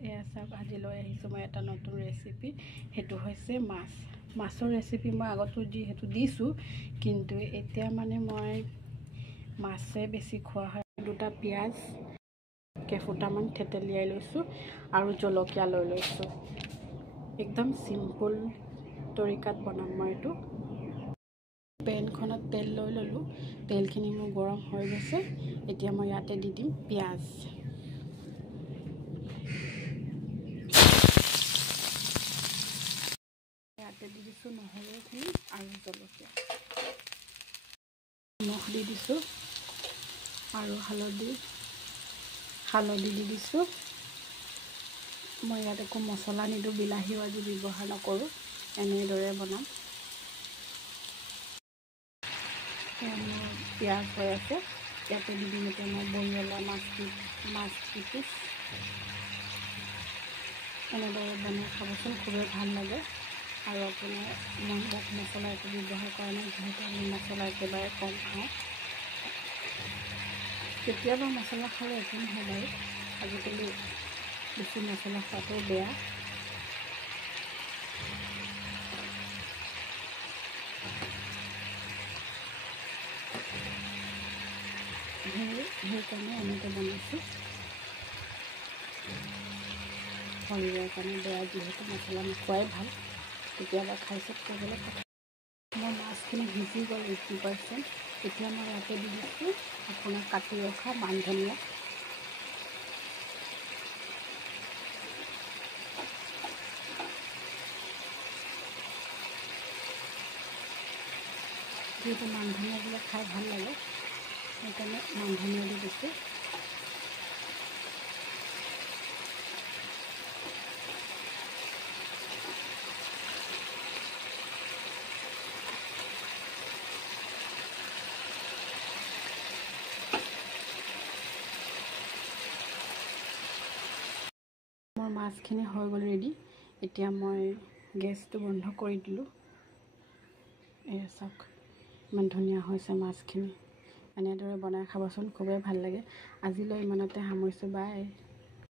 এয়া চাওক আজি লৈ আহিছোঁ মই এটা নতুন ৰেচিপি। সেইটো হৈছে মাছৰ ৰেচিপি। মই আগতো যিহেতু দিছোঁ, কিন্তু এতিয়া মানে মই মাছে বেছি খোৱা হয়। দুটা পিঁয়াজ কেইফুটামান থেতেলিয়াই লৈছোঁ আৰু জলকীয়া লৈ লৈছোঁ। একদম চিম্পুল তৰিকাত বনাম মই এইটো। পেনখনত তেল লৈ ল'লোঁ। তেলখিনি মোৰ গৰম হৈ গৈছে। এতিয়া মই ইয়াতে দি দিম পিঁয়াজ। ইয়াতে দি দিছোঁ নহৰুখিনি আৰু জলকীয়া। নিমখ দি দিছোঁ আৰু হালধি দি দিছোঁ। মই ইয়াত একো মছলা নিদিওঁ, বিলাহীও আজি ব্যৱহাৰ নকৰোঁ, এনেদৰে বনাম। পিঁয়াজ হৈ আছে, ইয়াতে দি দিম এতিয়া মই বইলা মাছকেইপিচ। এনেদৰে বনাই খাবচোন, খুবেই ভাল লাগে। আৰু আপোনাৰ মই ইয়াত মছলা একো ব্যৱহাৰ কৰা নাই, যিহেতু আমি মছলা একেবাৰে কম খাওঁ। কেতিয়াবা মছলা খালে একো নহয় বাৰু, আজিকালি বেছি মছলা খোৱাটো বেয়া। সেইকাৰণে এনেকৈ বনাইছোঁ। শৰীৰৰ কাৰণে বেয়া, যিহেতু মছলা নোখোৱাই ভাল। কেতিয়াবা খাইছে কৰিবলৈ কথা। মোৰ মাছখিনি সিজি গ'ল 80%। এতিয়া মই ইয়াতে দি দিছোঁ আপোনাৰ কাটি ৰখা মান ধনিয়া। যিহেতু মান ধনিয়াবিলাক খাই ভাল লাগে, সেইকাৰণে মান ধনিয়া দি দিছোঁ। মোৰ মাছখিনি হৈ গ'ল ৰেডি। এতিয়া মই গেছটো বন্ধ কৰি দিলোঁ। এয়া চাওক ইমান ধুনীয়া হৈছে মাছখিনি। এনেদৰে বনাই খাবচোন, খুবেই ভাল লাগে। আজিলৈ ইমানতে সামৰিছোঁ, বাই।